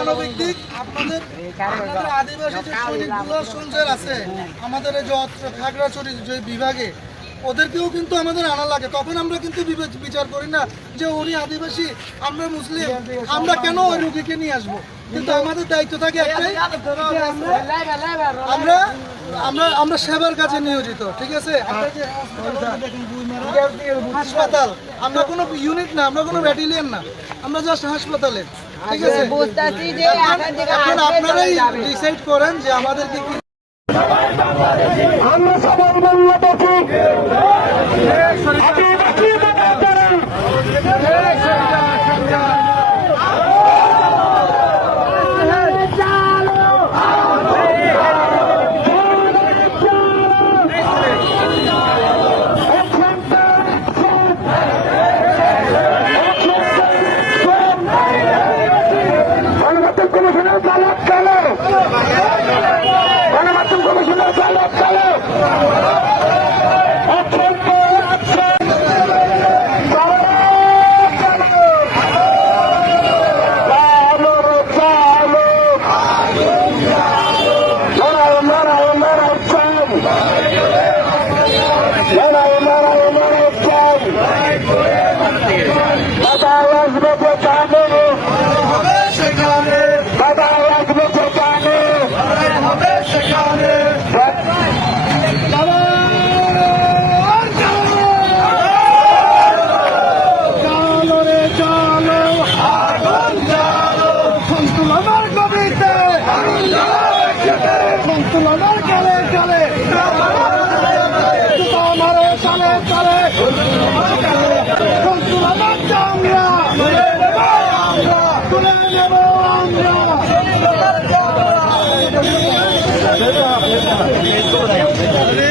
মানবিক দিক, আপনাদের আপনাদের আদিবাসী যে সৈনিকগুলো সঞ্চয় আছে, আমাদের এই যে খাগড়াছড়ি যে বিভাগে, ওদেরকেও কিন্তু আমাদের আনা লাগে। তখন আমরা কিন্তু বিচার করি না যে উনি আদিবাসী, আমরা মুসলিম, আমরা কেন ওই রুগীকে নিয়ে আসব? কিন্তু আমাদের দায়িত্ব থাকে একটাই, আমরা আমরা আমরা সেবার কাছে নিয়োজিত, ঠিক আছে? হাসপাতাল, আমরা কোনো ইউনিট না, আমরা কোনো ব্যাটালিয়ন না, আমরা জাস্ট হাসপাতালে। ঠিক আছে? এখন এখান থেকে এখন আসতে আপনারাই ডিসাইড করেন যে আমাদেরকে কি আমরা সবাই বাংলাদেশি আদিবাসী বাঙালি কমিশনের চালক চালো গণমাধ্যম কমিশনের চালক চালো তুলে নেব আমরা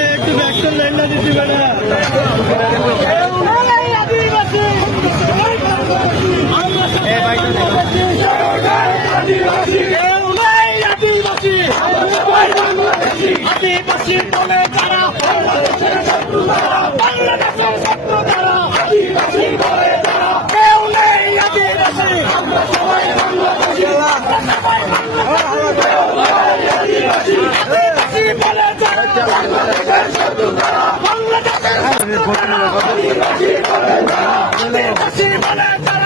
একটু ব্যাকটা লাইন না দিতে পারে কেউ নেই আদিবাসী আমরা সবাই বাংলাদেশি আমরা সবাই বাংলাদেশি কেউ নেই আদিবাসী আদিবাসী বলে তারা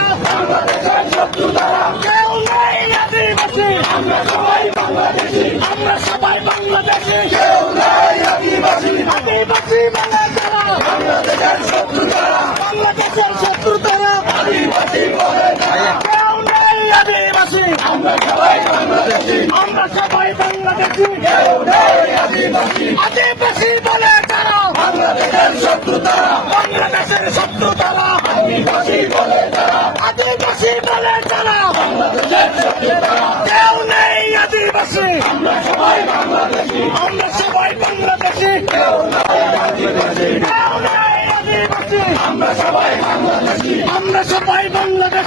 বাংলাদেশের শত্রু তারা বাংলাদেশের শত্রু তারা আদিবাসী বলে কেউ নেই আদিবাসী আমরা সবাই বাংলাদেশি আমরা সবাই বাংলাদেশি কেউ নেই আদিবাসী আদিবাসী বলে তারা বাংলাদেশের শত্রু তারা বাংলাদেশের শত্রু তারা আদিবাসী বলে তারা আদিবাসী বলে আমরা সবাই বাংলাদেশি আমরা আমরা সবাই বাংলাদেশি। আমরা সবাই বাংলাদেশ।